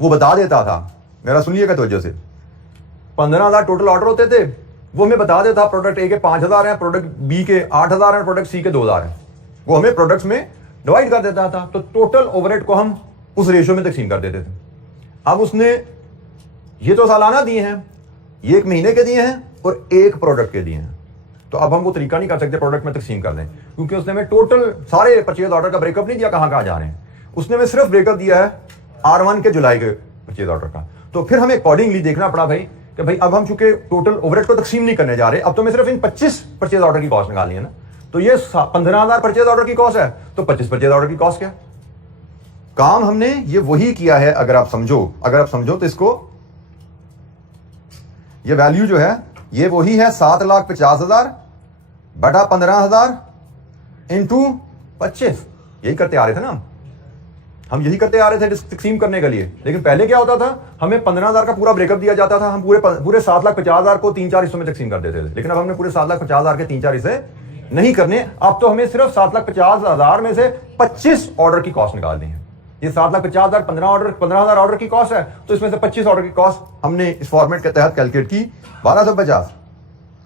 वो बता देता था, मेरा सुनिएगा तवज्जो से, 15,000 टोटल ऑर्डर होते थे, वो हमें बता देता प्रोडक्ट A के 5,000 हैं, प्रोडक्ट B के 8,000 हैं, प्रोडक्ट C के 2,000 हैं, वो हमें प्रोडक्ट्स में डिवाइड कर देता था। तो टोटल ओवरहेड को हम उस रेशियो में तकसीम कर देते थे। अब उसने ये तो सालाना दिए हैं, ये एक महीने के दिए हैं और एक प्रोडक्ट के दिए हैं, तो अब हम वो तरीका नहीं कर सकते प्रोडक्ट में तकसीम कर दें, क्योंकि उसने हमें टोटल सारे परचेज ऑर्डर का ब्रेकअप नहीं दिया कहां कहां जा रहे हैं, उसने हमें सिर्फ ब्रेकअप दिया है R1 के जुलाई के परचेज ऑर्डर का। तो फिर हमें अकॉर्डिंगली देखना पड़ा भाई कि भाई अब हम चूंकि टोटल ओवरहेड को तकसीम नहीं करने जा रहे, अब तो मैं सिर्फ इन 25 परचेज ऑर्डर की कॉस्ट निकालनी है ना, तो ये 15,000 परचेज ऑर्डर की कॉस्ट है, तो 25 परचेज ऑर्डर की कॉस्ट क्या? काम हमने ये वही किया है। अगर आप समझो तो इसको, ये वैल्यू जो है ये वही है 7,50,000 बटा 15,000 इंटू 25। यही करते आ रहे थे ना हम यही करते आ रहे थे तकसीम करने के लिए। लेकिन पहले क्या होता था, हमें 15,000 का पूरा ब्रेकअप दिया जाता था, हम पूरे 7,50,000 को 3-4 हिस्सों में तकसीम कर देते थे। लेकिन अब हमने पूरे 7,50,000 के 3-4 हिस्से नहीं करने, अब तो हमें सिर्फ 7,50,000 में से 25 ऑर्डर की कॉस्ट निकालनी है। ये 7,50,000 15,000 ऑर्डर की कॉस्ट है, तो इसमें से 25 ऑर्डर की कॉस्ट हमने इस फॉर्मेट के तहत कैलकुलेट की 1250।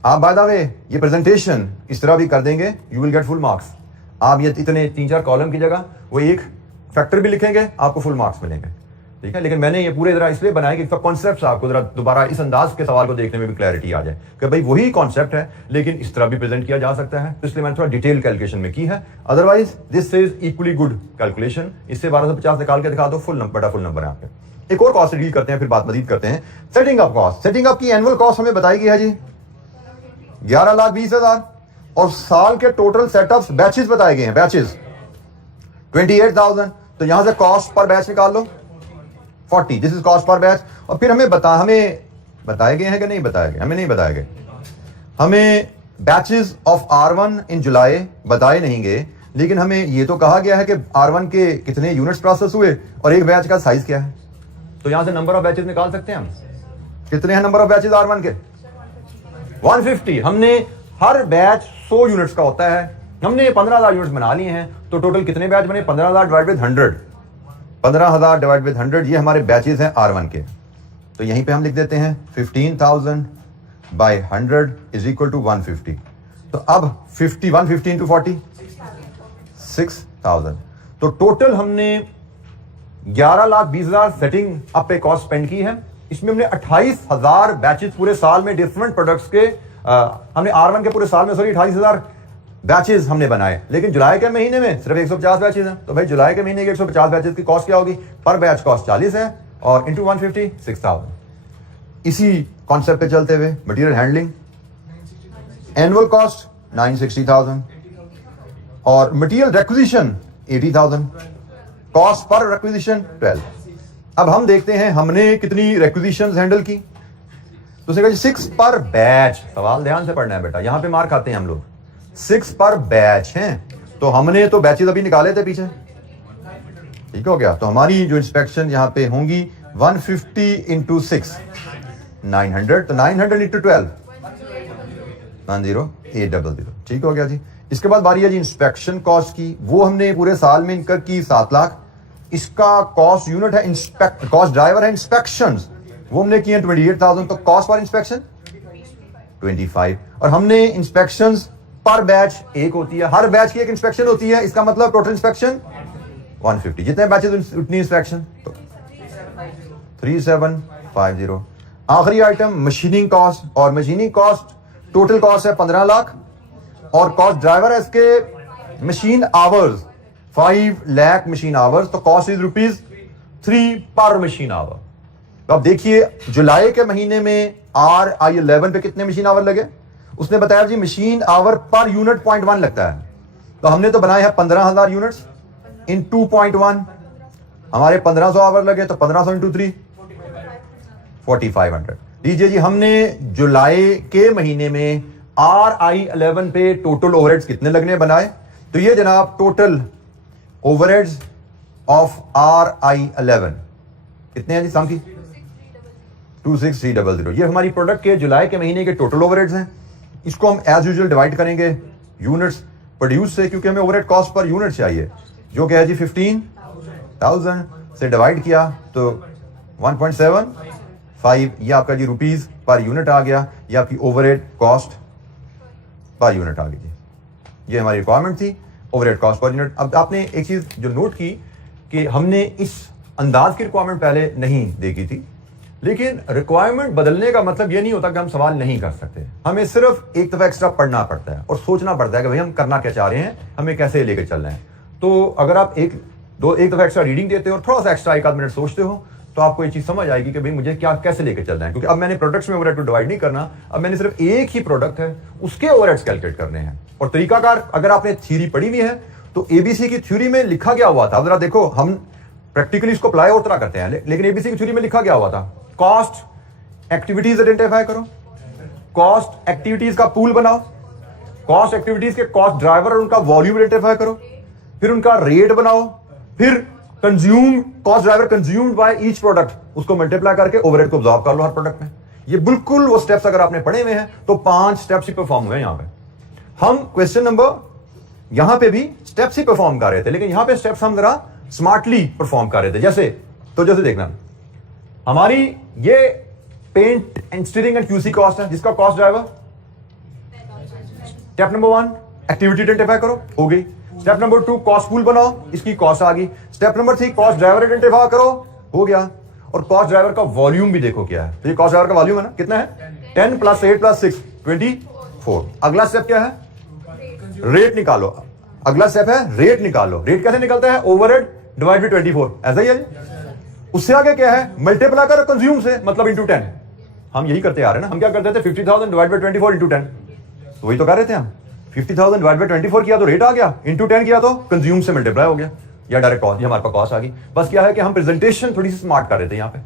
आप बाय द वे ये प्रेजेंटेशन इस तरह भी कर देंगे, you will get full marks. आप ये इतने 3-4 कॉलम की जगह वो एक फैक्टर भी लिखेंगे, आपको फुल मार्क्स मिलेंगे। ठीक है, लेकिन मैंने ये पूरे जरा इसलिए बनाया कि कॉन्सेप्ट आपको जरा दोबारा इस अंदाज के सवाल को देखने में भी क्लैरिटी आ जाए कि भाई वही कॉन्सेप्ट है लेकिन इस तरह भी प्रेजेंट किया जा सकता है, तो इसलिए मैंने थोड़ा डिटेल कैलकुलेशन में की है। Otherwise this is equally good calculation. इससे 1250 निकाल के दिखा दो, फुल नंबर है आपके। एक और कॉस्ट डील करते हैं, फिर बात मजीद करते हैं। Setting up cost, setting up की एनुअल कॉस्ट हमें बताई गई है जी 11,20,000, और साल के टोटल सेटअप्स बैचेस बताए गए हैं, बैचेस 28,000। तो यहां से कॉस्ट पर बैच निकाल लो 40, this is cost per batch. और फिर हमें बताए गए हैं कि नहीं बताए गए? हमें नहीं बताए गए। हमें बैचेस ऑफ R1 इन जुलाई बताए नहीं गए, लेकिन हमें ये तो कहा गया है कि R1 के कितने यूनिट्स प्रोसेस हुए और एक बैच का साइज क्या है। तो यहां से नंबर ऑफ बैचेस निकाल सकते हैं हम। कितने हैं नंबर ऑफ बैचेस R1 के? 150। हमने हर बैच 100 यूनिट्स का होता है, हमने 15,000 यूनिट्स बना लिए हैं, तो टोटल कितने बैच बने? 15,000 डिवाइड विद 100, 15,000 डिवाइड विद 100, ये हमारे बैचेस हैं R1 के। तो यहीं पे हम लिख देते हैं 15,000 बाय 100 इज इक्वल टू 150। तो अब 150 इंटू 40 6,000। तो टोटल हमने 11,20,000 सेटिंग अप पे कॉस्ट स्पेंड की है। इसमें हमने 28,000 बैचेस पूरे साल में डिफरेंट प्रोडक्ट्स के हमने R1 के पूरे साल में 28,000 बैचेस हमने बनाए, लेकिन जुलाई के महीने में सिर्फ 150 बैचेस हैं। तो भाई जुलाई के महीने के 150 बैचेस की कॉस्ट क्या होगी? पर बैच कॉस्ट 40 है और इंटू 150 6,000। इसी कॉन्सेप्ट पे चलते हुए मटेरियल हैंडलिंग, एनुअल कॉस्ट 960,000 और material requisition 80,000, cost per requisition 12। अब हम देखते हैं हमने कितनी रिक्विजिशंस हैंडल की। तो 6 पर बैच, सवाल ध्यान से पढ़ना है बेटा, यहां पे मार खाते हैं हम लोग। 6 पर बैच हैं, तो हमने तो बैचेस अभी निकाले थे पीछे, ठीक हो गया। तो हमारी जो इंस्पेक्शन यहां पे होंगी 150 इंटू 6 900, तो 900 इंटू 12 10800, ठीक हो गया जी। इसके बाद बारी है जी इंस्पेक्शन कॉस्ट की, वो हमने पूरे साल में इनकर की 7 लाख। इसका कॉस्ट यूनिट है इंस्पेक्ट, कॉस्ट ड्राइवर है इंस्पेक्शंस, वो हमने किए 28,000, तो कॉस्ट पर इंस्पेक्शन 25। और हमने इंस्पेक्शंस पर बैच एक होती है, हर बैच की एक इंस्पेक्शन होती है, इसका मतलब टोटल इंस्पेक्शन 150, जितने बैचेस उतनी इंस्पेक्शन, तो 3750। आखिरी आइटम मशीनिंग कॉस्ट, और मशीनिंग कॉस्ट टोटल कॉस्ट है 15 लाख और कॉस्ट ड्राइवर है इसके machine hours 5 lakh machine hours, तो कॉस्ट इज ₹3 पर मशीन आवर। तो अब देखिए जुलाई के महीने में RI11 पे कितने मशीन आवर लगे, उसने बताया जी मशीन आवर पर यूनिट 0.1 लगता है, तो हमने तो बनाए हैं 15,000 यूनिट्स इन 2.1, हमारे 1500 आवर लगे, तो 1500 इंटू 3 4500। लीजिए जी हमने जुलाई के महीने में RI11 पे टोटल ओवरहेड्स कितने लगने बनाए, तो ये जनाब टोटल ओवरहेड्स ऑफ RI11 कितने हैं जी सम की 26300। ये हमारी प्रोडक्ट के जुलाई के महीने के टोटल ओवरहेड्स हैं। इसको हम एज यूजुअल डिवाइड करेंगे यूनिट्स प्रोड्यूस से, क्योंकि हमें ओवरहेड कॉस्ट पर यूनिट चाहिए, जो क्या है जी 15,000 से डिवाइड किया तो 1.75, ये आपका जी रुपीस पर यूनिट आ गया, ये आपकी ओवरहेड कॉस्ट पर यूनिट आ गई जी। ये हमारी रिक्वायरमेंट थी, ओवरहेड कॉस्ट पर यूनिट। अब आपने एक चीज जो नोट की कि हमने इस अंदाज की रिक्वायरमेंट पहले नहीं देखी थी, लेकिन रिक्वायरमेंट बदलने का मतलब ये नहीं होता कि हम सवाल नहीं कर सकते, हमें सिर्फ एक दफा एक्स्ट्रा पढ़ना पड़ता है और सोचना पड़ता है कि भाई हम करना क्या चाह रहे हैं, हमें कैसे लेकर चल रहे हैं। तो अगर आप एक दफा एक्स्ट्रा रीडिंग देते हो और थोड़ा सा एक्स्ट्रा 1 आध मिनट सोचते हो, तो आपको ये चीज समझ आएगी कि भाई मुझे क्या कैसे लेकर चलना है। क्योंकि अब मैंने प्रोडक्ट्स में ओवरहेड को डिवाइड नहीं करना, अब मैंने सिर्फ एक ही प्रोडक्ट है उसके ओवरहेड्स कैलकुलेट करने हैं। और तरीकाकार अगर आपने थ्योरी पढ़ी हुई है तो एबीसी की थ्योरी में लिखा गया हुआ था, अब जरा देखो हम प्रैक्टिकली इसको अप्लाई और तरह करते हैं, लेकिन एबीसी की थ्योरी में लिखा गया हुआ था कॉस्ट एक्टिविटीज आइडेंटिफाई करो, कॉस्ट एक्टिविटीज का पूल बनाओ, कॉस्ट एक्टिविटीज के कॉस्ट ड्राइवर और उनका वॉल्यूम आइडेंटिफाई करो, फिर उनका रेट बनाओ, फिर consume cost driver consumed by each product, उसको मल्टीप्लाई करके ओवरहेड को ऑब्जॉर्ब कर लो हर प्रोडक्ट में। ये बिल्कुल वो स्टेप्स अगर आपने पढ़े हुए हैं तो 5 स्टेप्स ही परफॉर्म हुए। यहां पे हम क्वेश्चन नंबर यहां पे भी स्टेप्स ही परफॉर्म कर रहे थे, लेकिन यहां पे स्टेप्स हम जरा स्मार्टली परफॉर्म कर रहे थे। जैसे देखना हमारी ये paint and stirring and QC cost है, जिसका cost driver step number 1 activity identify करो, हो गई। स्टेप नंबर 2 कॉस्ट पूल बनाओ, इसकी कॉस्ट आ गई। Step number 3 cost driver identify करो, हो गया। और कॉस्ट ड्राइवर का वॉल्यूम भी देखो क्या है, तो ये कॉस्ट ड्राइवर का वॉल्यूम है ना, कितना है 10 + 8 + 6 24। अगला स्टेप क्या है, रेट निकालो। अगला स्टेप है रेट निकालो। रेट कैसे निकलता है, ओवरहेड डिवाइड बाय 24, ऐसा ही है। उससे आगे क्या है, मल्टीप्लाई करो कंज्यूम से, मतलब इंटू 10। हम यही करते आ रहे हैं ना, हम क्या करते थे 50,000 डिवाइड बाय 24 इंटू 10, तो वही तो कर रहे थे हम। 50,000 डिवाइड बाय 24 किया तो रेट आ गया, इंटू 10 किया तो कंज्यूम से मल्टीप्लाई हो गया, या डायरेक्ट कॉस्ट, ये हमारे पास कॉस्ट आ गई। बस क्या है कि हम प्रेजेंटेशन थोड़ी सी स्मार्ट कर रहे थे। यहाँ पे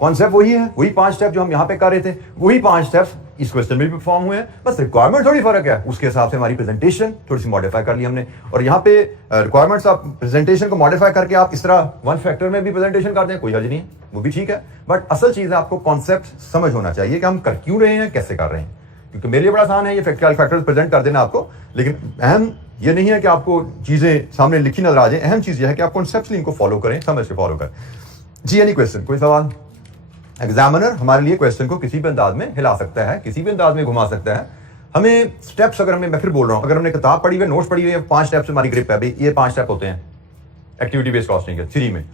कॉन्सेप्ट वही है, वही 5 स्टेप जो हम यहाँ पे कर रहे थे, वही 5 स्टेप्स इस क्वेश्चन में भी परफॉर्म हुए हैं, बस रिक्वायरमेंट थोड़ी फर्क है, उसके हिसाब से हमारी प्रेजेंटेशन थोड़ी सी मॉडिफाई कर ली हमने। और यहाँ पे रिक्वायरमेंट्स आप प्रेजेंटेशन को मॉडिफाई करके आप इस तरह 1 फैक्टर में भी प्रेजेंटेशन कर दें, कोई हर्ज नहीं है, वो भी ठीक है। बट असल चीज है आपको कॉन्सेप्ट समझ होना चाहिए कि हम कर क्यों रहे हैं, कैसे कर रहे हैं। क्योंकि मेरे लिए बड़ा आसान है ये फैक्टर्स प्रेजेंट कर देना आपको, लेकिन अहम ये नहीं है कि आपको चीजें सामने लिखी नजर आ जाए, अहम चीज ये है कि आप कॉन्सेप्टली इनको फॉलो करें, समझ के फॉलो करें। जी एनी क्वेश्चन, कोई सवाल? एग्जामिनर हमारे लिए क्वेश्चन को किसी भी अंदाज में हिला सकता है, किसी भी अंदाज में घुमा सकता है। हमें स्टेप्स अगर मैं फिर बोल रहा हूं, अगर हमने किताब पढ़ी हुई है, नोट्स पढ़ी हुई है, 5 स्टेप्स हमारी ग्रिप है भाई, ये 5 स्टेप होते हैं एक्टिविटी बेस्ड कॉस्टिंग के थ्योरी में।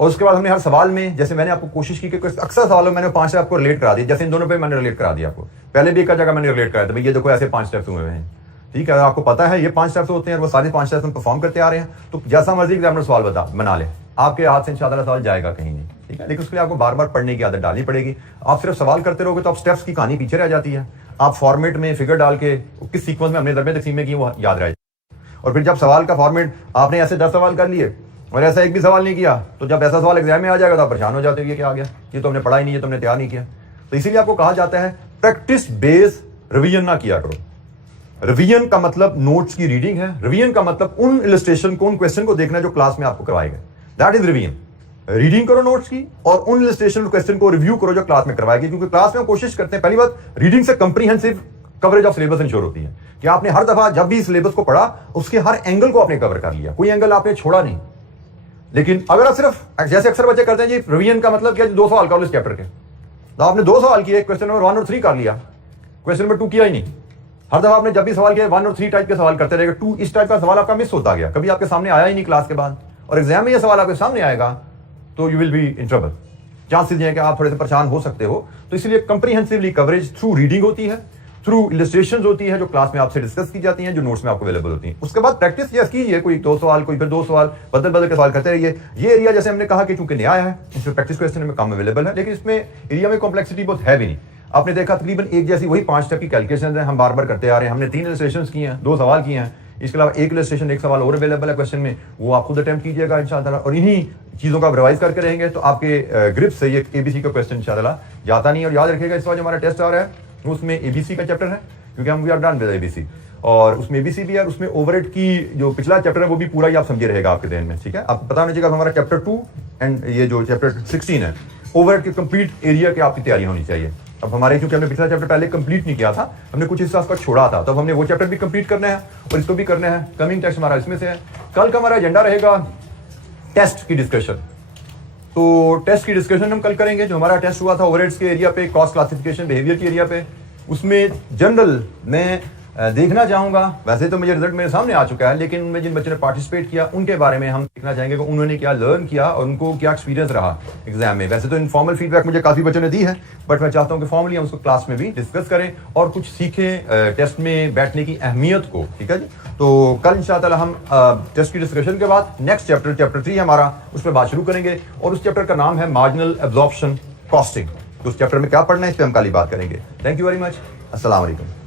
और उसके बाद हमने हर सवाल में, जैसे मैंने आपको कोशिश की कि अक्सर सवालों में मैंने 5 स्टेप को रिलेट करा दिया, जैसे इन दोनों पे मैंने रिलेट करा दिया आपको, पहले भी एक जगह मैंने रिलेट कराया था भाई, ये देखो ऐसे 5 स्टेप्स हुए हैं, ठीक है। आपको पता है ये 5 स्टेप्स होते हैं और वो सारे 5 स्टेप्स हम परफॉर्म करते आ रहे हैं, तो जैसा मर्जी एग्जामिनर सवाल बना ले, आपके हाथ से इंशाअल्लाह सवाल जाएगा कहीं नहीं, ठीक है। ठीक है, लेकिन उसके लिए आपको बार बार पढ़ने की आदत डालनी पड़ेगी। आप सिर्फ सवाल करते रहोगे तो आप स्टेप्स की कहानी पीछे रह जाती है। आप फॉर्मेट में फिगर डाल के किस सीक्वेंस में हमने दरमियान तकसीम में की वो याद रह जाए। और फिर जब सवाल का फॉर्मेट आपने ऐसे 10 सवाल कर लिए और ऐसा एक भी सवाल नहीं किया, तो जब ऐसा सवाल एग्जाम में आ जाएगा तो आप परेशान हो जाते हो, ये क्या आ गया, ये तो हमने पढ़ा ही नहीं है, तो हमने तैयार नहीं किया। तो इसीलिए आपको कहा जाता है प्रैक्टिस बेस रिवीजन ना किया करो। रिवीजन का मतलब नोट्स की रीडिंग है, रिवीजन का मतलब उन इलस्ट्रेशन को, उन क्वेश्चन को देखना जो क्लास में आपको करवाए गए, दैट इज रिवीजन। रीडिंग करो नोट्स की और उन इलस्ट्रेशन क्वेश्चन को रिव्यू करो जो क्लास में करवाएगी, क्योंकि क्लास में हम कोशिश करते हैं, पहली बात रीडिंग से comprehensive coverage of syllabus ensure होती है कि आपने हर दफा जब भी सिलेबस को पढ़ा उसके हर एंगल को आपने कवर कर लिया, कोई एंगल आपने छोड़ा नहीं। लेकिन अगर आप सिर्फ जैसे अक्सर बच्चे करते हैं जी रिवीजन का मतलब क्या, 2 सवाल कर लो इस चैप्टर के, तो आपने 2 सवाल किए, क्वेश्चन नंबर 1 और 3 कर लिया, क्वेश्चन नंबर 2 किया ही नहीं। हर दफा आपने जब भी सवाल किया 1 और 3 टाइप के सवाल करते रहेगा, 2 इस टाइप का सवाल आपका मिस होता गया, कभी आपके सामने आया ही नहीं क्लास के बाद, और एग्जाम में ये सवाल आपके सामने आएगा तो you will be in trouble, chances हैं कि आप थोड़े से परेशान हो सकते हो। तो इसलिए कंप्रीहेंसिवली कवरेज थ्रू रीडिंग होती है, थ्रू इलस्ट्रेशंस होती है जो क्लास में आपसे डिस्कस की जाती हैं, जो नोट्स में आपको अवेलेबल होती हैं। उसके बाद प्रैक्टिस यस कीजिए, कोई 2 सवाल, कोई फिर 2 सवाल, बदल बदल के सवाल करते रहिए। ये एरिया जैसे हमने कहा कि चूंकि नया है, इसमें प्रैक्टिस क्वेश्चन में कम अवेलेबल है, लेकिन इसमें एरिया में कॉम्प्लेक्सिटी बहुत है भी नहीं। आपने देखा तकरीबन एक जैसी वही 5 स्टेप की कैलकुलेशन है, हम बार बार करते आ रहे हैं। हमने 3 इलस्ट्रेशन की हैं, 2 सवाल किए हैं, इसके अलावा एक इलस्ट्रेशन, एक सवाल और अवेलेबल है क्वेश्चन में, वो आप खुद अटेम्प्ट कीजिएगा इंशाअल्लाह। और इन्हीं चीज़ों का आप रिवाइज करके रहेंगे तो आपके ग्रिप से ये ABC का क्वेश्चन इंशाअल्लाह जाता नहीं। और याद रखिएगा इस बार जो हमारा टेस्ट आ रहा है उसमें ABC का चैप्टर है, क्योंकि हम we are done with ABC, और उसमें ABC भी है, उसमें ओवरहेड की जो पिछला चैप्टर है वो भी पूरा ही आप समझे रहेगा आपके ध्यान में, ठीक है। आप पता होना चाहिए हमारा चैप्टर 2 एंड ये जो चैप्टर 16 है, ओवरहेड के कंप्लीट एरिया की आपकी तैयारी होनी चाहिए। अब हमारे क्योंकि हमने पिछला चैप्टर पहले कंप्लीट नहीं किया था, हमने कुछ हिस्सा उसका छोड़ा था, तब हमने वो चैप्टर भी कंप्लीट करना है और इसको भी करना है। कमिंग टेस्ट हमारा इसमें से है। कल का हमारा एजेंडा रहेगा टेस्ट की डिस्कशन, तो टेस्ट की डिस्कशन हम कल करेंगे। जो हमारा टेस्ट हुआ था ओवरहेड्स के एरिया पे, कॉस्ट क्लासिफिकेशन, बिहेवियर के एरिया पे, उसमें जनरल मैं देखना चाहूंगा, वैसे तो मुझे रिजल्ट मेरे सामने आ चुका है, लेकिन उनमें जिन बच्चों ने पार्टिसिपेट किया उनके बारे में हम देखना चाहेंगे कि उन्होंने क्या लर्न किया और उनको क्या एक्सपीरियंस रहा एग्जाम में। वैसे तो इनफॉर्मल फीडबैक मुझे काफी बच्चों ने दी है, बट मैं चाहता हूं कि फॉर्मली हम उसको क्लास में भी डिस्कस करें और कुछ सीखें टेस्ट में बैठने की अहमियत को, ठीक है जी। तो कल इंशाअल्लाह हम टेस्ट की डिस्कशन के बाद नेक्स्ट चैप्टर 3 हमारा, उस पर बात शुरू करेंगे और उस चैप्टर का नाम है मार्जिनल एब्जॉर्प्शन कॉस्टिंग। तो उस चैप्टर में क्या पढ़ना है इस पर हम कल ही बात करेंगे। थैंक यू वेरी मच, अस्सलाम वालेकुम।